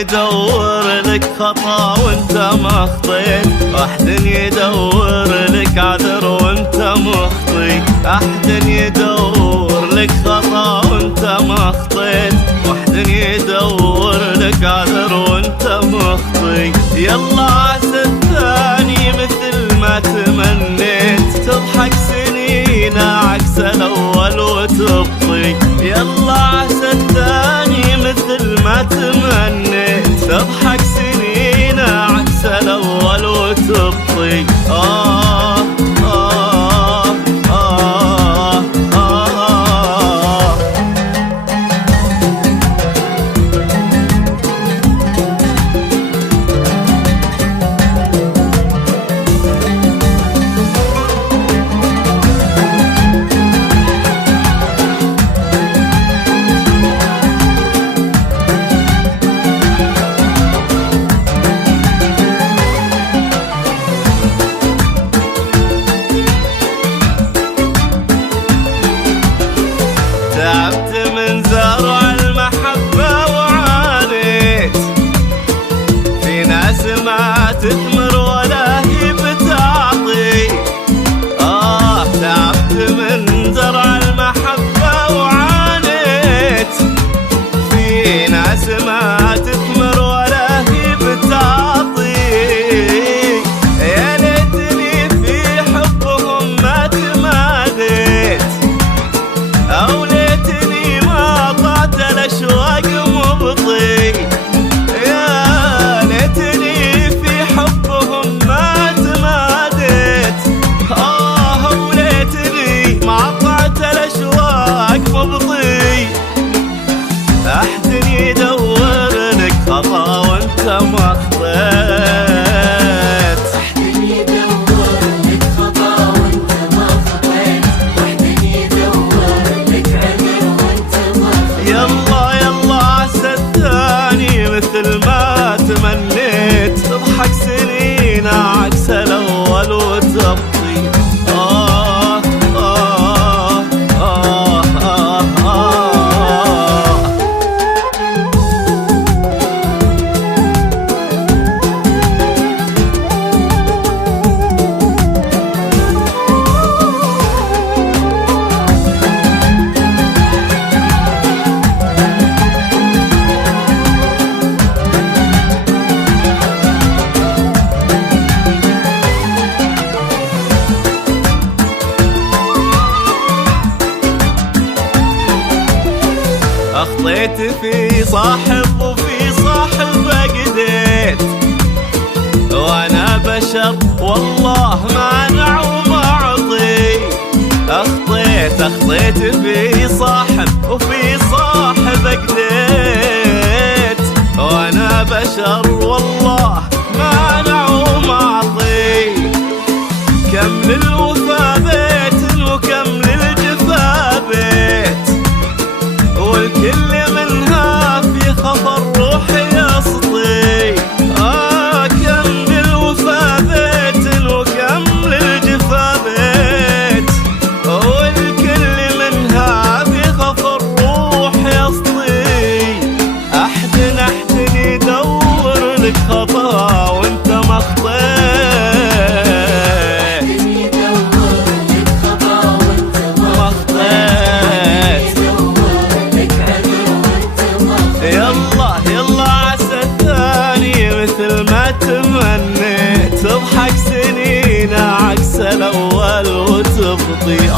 يدور لك خطا وانت ما خطيت، احد يدور لك عذر وانت مخطي، احد يدور لك خطا وانت ما خطيت، واحد يدور لك عذر وانت مخطي. يلا عسى الثاني مثل ما تمنيت، تضحك سنين عكس الاول وتبطي. يلا عسى الثاني مثل ما تمنيت، تضحك سنين عكس الاول وتبطي. تعبت من زرع المحبة وعانيت، في ناس ما تثمر ولا هي بتعطي. تعبت من زرع المحبة وعانيت، في ناس ما تثمر ولا هي بتعطي. يا ليتني في حبهم ما تماديت، أو الأشواق مبطي. يا ليتني في حبهم ما تماديت، وليتني ما قطعت الأشواق مبطي. أحد يدور لك خطا وانت ما خطيت، مثل ما تمنيت، تضحك سنين عكس الاول وتبطي. أخطيت في صاحب وفي صاحب قديت، وأنا بشر والله مانع وما أعطي. أخطيت في صاحب وفي صاحب قديت، وأنا بشر والله مانع وما أعطي. كم للوفا بيت وكم للجفا بيت، والكل منها في خطر روحي يسطي. كم للوفا بيت وكم للجفا بيت، والكل منها في خطر روحي يسطي. أحد يدور لك خطا وانت ما خطيت، مثل ما تمنيت، تضحك سنين عكس الأول وتبطي.